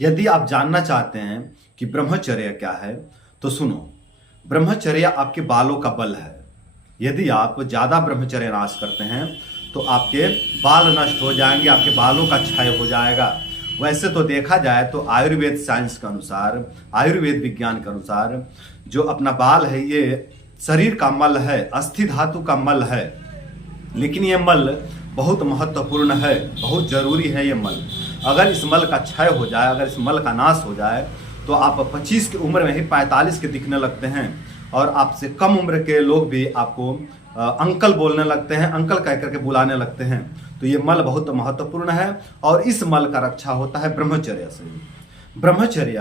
यदि आप जानना चाहते हैं कि ब्रह्मचर्य क्या है तो सुनो। ब्रह्मचर्य आपके बालों का बल है। यदि आप ज्यादा ब्रह्मचर्य नाश करते हैं तो आपके बाल नष्ट हो जाएंगे, आपके बालों का क्षय हो जाएगा। वैसे तो देखा जाए तो आयुर्वेद साइंस के अनुसार, आयुर्वेद विज्ञान के अनुसार जो अपना बाल है ये शरीर का मल है, अस्थि धातु का मल है। लेकिन ये मल बहुत महत्वपूर्ण है, बहुत जरूरी है ये मल। अगर इस मल का क्षय हो जाए, अगर इस मल का नाश हो जाए तो आप 25 की उम्र में ही 45 के दिखने लगते हैं और आपसे कम उम्र के लोग भी आपको अंकल बोलने लगते हैं, अंकल कह करके बुलाने लगते हैं। तो ये मल बहुत महत्वपूर्ण है और इस मल का रक्षा होता है ब्रह्मचर्य से। ब्रह्मचर्य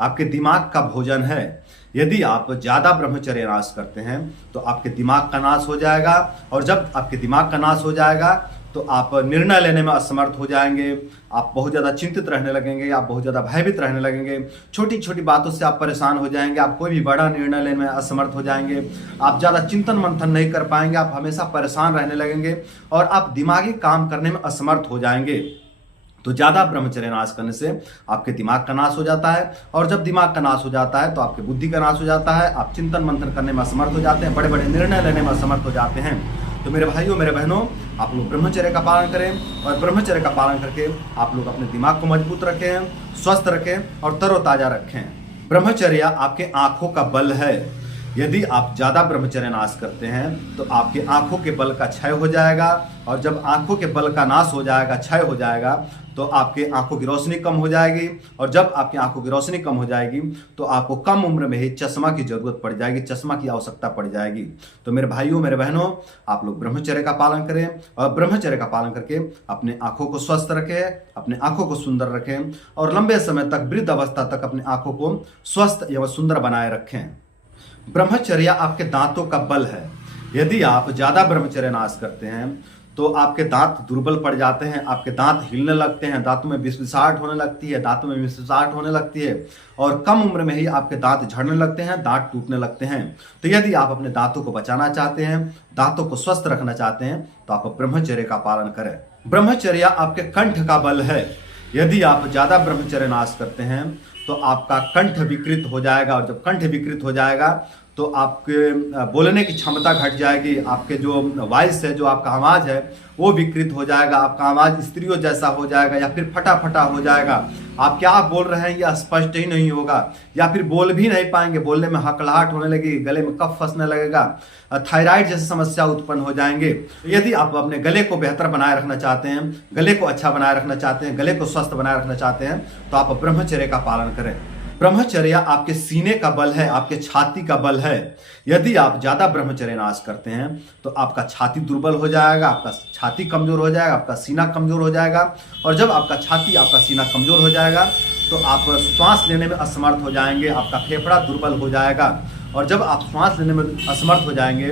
आपके दिमाग का भोजन है। यदि आप ज्यादा ब्रह्मचर्य नाश करते हैं तो आपके दिमाग का नाश हो जाएगा और जब आपके दिमाग का नाश हो जाएगा तो आप निर्णय लेने में असमर्थ हो जाएंगे, आप बहुत ज़्यादा चिंतित रहने लगेंगे, आप बहुत ज़्यादा भयभीत रहने लगेंगे, छोटी छोटी बातों से आप परेशान हो जाएंगे, आप कोई भी बड़ा निर्णय लेने में असमर्थ हो जाएंगे, आप ज़्यादा चिंतन मंथन नहीं कर पाएंगे, आप हमेशा परेशान रहने लगेंगे और आप दिमागी काम करने में असमर्थ हो जाएंगे। तो ज़्यादा ब्रह्मचर्य नाश करने से आपके दिमाग का नाश हो जाता है और जब दिमाग का नाश हो जाता है तो आपकी बुद्धि का नाश हो जाता है, आप चिंतन मंथन करने में असमर्थ हो जाते हैं, बड़े बड़े निर्णय लेने में असमर्थ हो जाते हैं। तो मेरे भाइयों, मेरे बहनों, आप लोग ब्रह्मचर्य का पालन करें और ब्रह्मचर्य का पालन करके आप लोग अपने दिमाग को मजबूत रखें, स्वस्थ रखें और तरोताजा रखें। ब्रह्मचर्य आपके आंखों का बल है। यदि आप ज्यादा ब्रह्मचर्य नाश करते हैं तो आपके आंखों के बल का क्षय हो जाएगा और जब आंखों के बल का नाश हो जाएगा, क्षय हो जाएगा, तो आपके आंखों की रोशनी कम हो जाएगी और जब आपकी आंखों की रोशनी कम हो जाएगी तो आपको कम उम्र में ही चश्मा की जरूरत पड़ जाएगी, चश्मा की आवश्यकता पड़ जाएगी। तो मेरे भाइयों, मेरे बहनों, आप लोग ब्रह्मचर्य का पालन करें और ब्रह्मचर्य का पालन करके अपने आंखों को स्वस्थ रखें, अपने आंखों को सुंदर रखें और लंबे समय तक, वृद्ध अवस्था तक अपने आंखों को स्वस्थ एवं सुंदर बनाए रखें। ब्रह्मचर्य आपके दांतों का बल है। यदि आप ज्यादा ब्रह्मचर्य नाश करते हैं तो आपके दांत दुर्बल पड़ जाते हैं, आपके दांत हिलने लगते हैं, दांतों में बिसबिसाहट होने लगती है, दांतों में बिसबिसाहट होने लगती है और कम उम्र में ही आपके दांत झड़ने लगते हैं, दांत टूटने लगते हैं। तो यदि आप अपने दांतों को बचाना चाहते हैं, दांतों को स्वस्थ रखना चाहते हैं तो आप ब्रह्मचर्य का पालन करें। ब्रह्मचर्य आपके कंठ का बल है। यदि आप ज्यादा ब्रह्मचर्य नाश करते हैं तो आपका कंठ विकृत हो जाएगा और जब कंठ विकृत हो जाएगा तो आपके बोलने की क्षमता घट जाएगी, आपके जो वॉइस है, जो आपका आवाज़ है वो विकृत हो जाएगा, आपका आवाज़ स्त्रियों जैसा हो जाएगा या फिर फटा फटा हो जाएगा। आप क्या बोल रहे हैं ये स्पष्ट ही नहीं होगा या फिर बोल भी नहीं पाएंगे, बोलने में हकलाहट होने लगेगी, गले में कफ फंसने लगेगा, थायराइड जैसी समस्या उत्पन्न हो जाएंगे। यदि आप अपने गले को बेहतर बनाए रखना चाहते हैं, गले को अच्छा बनाए रखना चाहते हैं, गले को स्वस्थ बनाए रखना चाहते हैं तो आप ब्रह्मचर्य का पालन करें। ब्रह्मचर्य आपके सीने का बल है, आपके छाती का बल है। यदि आप ज्यादा ब्रह्मचर्य नाश करते हैं तो आपका छाती दुर्बल हो जाएगा, आपका छाती कमजोर हो जाएगा, आपका सीना कमजोर हो जाएगा और जब आपका छाती, आपका सीना कमजोर हो जाएगा तो आप श्वास लेने में असमर्थ हो जाएंगे, आपका फेफड़ा दुर्बल हो जाएगा और जब आप श्वास लेने में असमर्थ हो जाएंगे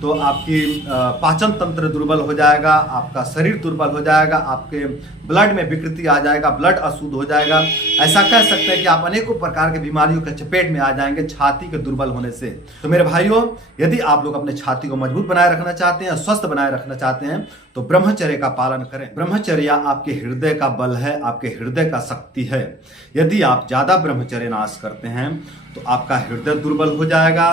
तो आपकी पाचन तंत्र दुर्बल हो जाएगा, आपका शरीर दुर्बल हो जाएगा, आपके ब्लड में विकृति आ जाएगा, ब्लड अशुद्ध हो जाएगा। ऐसा कह सकते हैं कि आप अनेकों प्रकार के बीमारियों के चपेट में आ जाएंगे छाती के दुर्बल होने से। तो मेरे भाइयों, यदि आप लोग अपने छाती को मजबूत बनाए रखना चाहते हैं, स्वस्थ बनाए रखना चाहते हैं तो ब्रह्मचर्य का पालन करें। ब्रह्मचर्य आपके हृदय का बल है, आपके हृदय का शक्ति है। यदि आप ज्यादा ब्रह्मचर्य नाश करते हैं तो आपका हृदय दुर्बल हो जाएगा।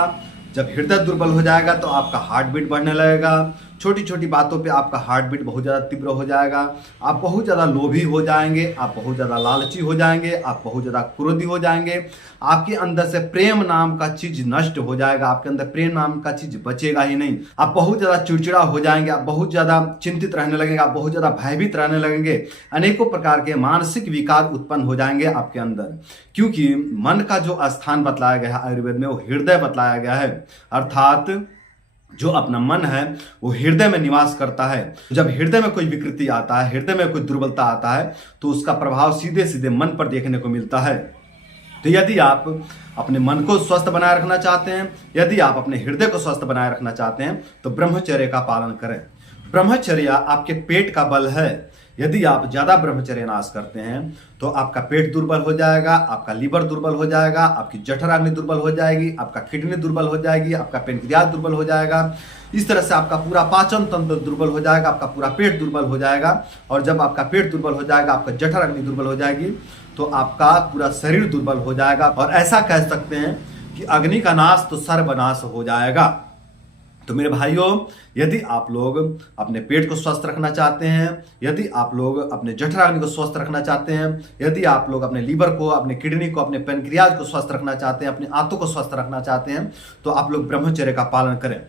जब हृदय दुर्बल हो जाएगा तो आपका हार्ट बीट बढ़ने लगेगा, छोटी छोटी बातों पे आपका हार्ट बीट बहुत ज़्यादा तीव्र हो जाएगा, आप बहुत ज़्यादा लोभी हो जाएंगे, आप बहुत ज़्यादा लालची हो जाएंगे, आप बहुत ज़्यादा क्रोधी हो जाएंगे, आपके अंदर से प्रेम नाम का चीज नष्ट हो जाएगा, आपके अंदर प्रेम नाम का चीज बचेगा ही नहीं। आप बहुत ज़्यादा चिड़चिड़ा हो जाएंगे, आप बहुत ज़्यादा चिंतित रहने लगेंगे, आप बहुत ज़्यादा भयभीत रहने लगेंगे, अनेकों प्रकार के मानसिक विकार उत्पन्न हो जाएंगे आपके अंदर। क्योंकि मन का जो स्थान बतलाया गया है आयुर्वेद में वो हृदय बतलाया गया है, अर्थात जो अपना मन है वो हृदय में निवास करता है। जब हृदय में कोई विकृति आता है, हृदय में कोई दुर्बलता आता है तो उसका प्रभाव सीधे सीधे मन पर देखने को मिलता है। तो यदि आप अपने मन को स्वस्थ बनाए रखना चाहते हैं, यदि आप अपने हृदय को स्वस्थ बनाए रखना चाहते हैं तो ब्रह्मचर्य का पालन करें। ब्रह्मचर्य आपके पेट का बल है। यदि आप ज्यादा ब्रह्मचर्य नाश करते हैं तो आपका पेट दुर्बल हो जाएगा, आपका लीवर दुर्बल हो जाएगा, आपकी जठराग्नि दुर्बल हो जाएगी, आपका किडनी दुर्बल हो जाएगी, आपका पेनक्रियास दुर्बल हो जाएगा। इस तरह से आपका पूरा पाचन तंत्र दुर्बल हो जाएगा, आपका पूरा पेट दुर्बल हो जाएगा और जब आपका पेट दुर्बल हो जाएगा, आपका जठराग्नि दुर्बल हो जाएगी तो आपका पूरा शरीर दुर्बल हो जाएगा और ऐसा कह सकते हैं कि अग्नि का नाश तो सर्वनाश हो जाएगा। तो मेरे भाइयों, यदि आप लोग अपने पेट को स्वस्थ रखना चाहते हैं, यदि आप लोग अपने जठराग्नि को स्वस्थ रखना चाहते हैं, यदि आप लोग अपने लीवर को, अपने किडनी को, अपने पेनक्रियाज को स्वस्थ रखना चाहते हैं, अपने आंतों को स्वस्थ रखना चाहते हैं, तो आप लोग ब्रह्मचर्य का पालन करें।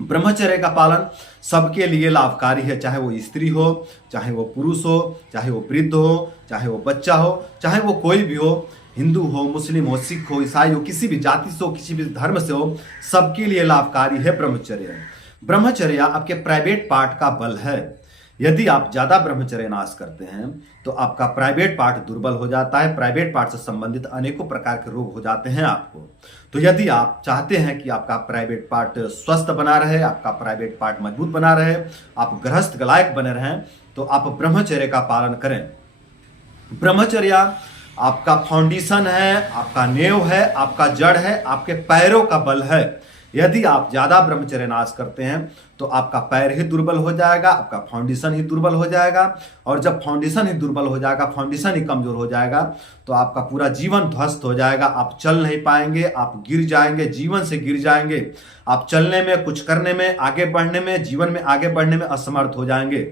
ब्रह्मचर्य का पालन सबके लिए लाभकारी है, चाहे वो स्त्री हो, चाहे वो पुरुष हो, चाहे वो वृद्ध हो, चाहे वो बच्चा हो, चाहे वो कोई भी हो, हिंदू हो, मुस्लिम हो, सिख हो, ईसाई हो, किसी भी जाति से हो, किसी भी धर्म से हो, सबके लिए लाभकारी है ब्रह्मचर्य। ब्रह्मचर्य आपके प्राइवेट पार्ट का बल है। यदि आप ज्यादा ब्रह्मचर्य नाश करते हैं तो आपका प्राइवेट पार्ट दुर्बल हो जाता है, प्राइवेट पार्ट से संबंधित अनेकों प्रकार के रोग हो जाते हैं आपको। तो यदि आप चाहते हैं कि आपका प्राइवेट पार्ट स्वस्थ बना रहे, आपका प्राइवेट पार्ट मजबूत बना रहे, आप गृहस्थ लायक बने रहें, तो आप ब्रह्मचर्य का पालन करें। ब्रह्मचर्य आपका फाउंडेशन है, आपका नेव है, आपका जड़ है, आपके पैरों का बल है। यदि आप ज्यादा ब्रह्मचर्य नाश करते हैं तो आपका पैर ही दुर्बल हो जाएगा, आपका फाउंडेशन ही दुर्बल हो जाएगा, और जब फाउंडेशन ही दुर्बल हो जाएगा, फाउंडेशन ही कमजोर हो जाएगा, तो आपका पूरा जीवन ध्वस्त हो जाएगा। आप चल नहीं पाएंगे, आप गिर जाएंगे, जीवन से गिर जाएंगे, आप चलने में, कुछ करने में, आगे बढ़ने में, जीवन में आगे बढ़ने में असमर्थ हो जाएंगे।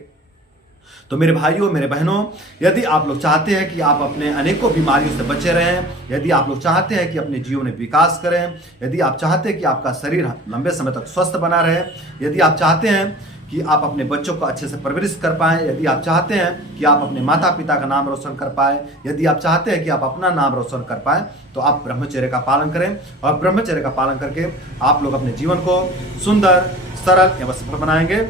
तो मेरे भाइयों, मेरे बहनों, यदि आप लोग चाहते हैं कि आप अपने अनेकों बीमारियों से बचे रहें, यदि आप लोग चाहते हैं कि अपने जीवन में विकास करें, यदि आप चाहते हैं कि आपका शरीर लंबे समय तक स्वस्थ बना रहे, यदि आप चाहते हैं कि आप अपने बच्चों को अच्छे से परवरिश कर पाएं, यदि आप चाहते हैं कि आप अपने माता पिता का नाम रोशन कर पाएं, यदि आप चाहते हैं कि आप अपना नाम रोशन कर पाएं, तो आप ब्रह्मचर्य का पालन करें। और ब्रह्मचर्य का पालन करके आप लोग अपने जीवन को सुंदर, सरल एवं सफल बनाएंगे।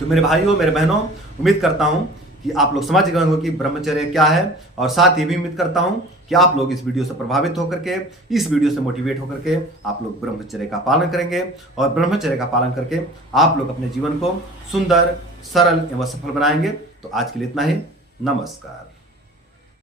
तो मेरे भाइयों, मेरे बहनों, उम्मीद करता हूं कि आप लोग समझ गए होंगे कि ब्रह्मचर्य क्या है, और साथ ही भी उम्मीद करता हूं कि आप लोग इस वीडियो से प्रभावित होकर के, इस वीडियो से मोटिवेट होकर के आप लोग ब्रह्मचर्य का पालन करेंगे, और ब्रह्मचर्य का पालन करके आप लोग अपने जीवन को सुंदर, सरल एवं सफल बनाएंगे। तो आज के लिए इतना ही। नमस्कार।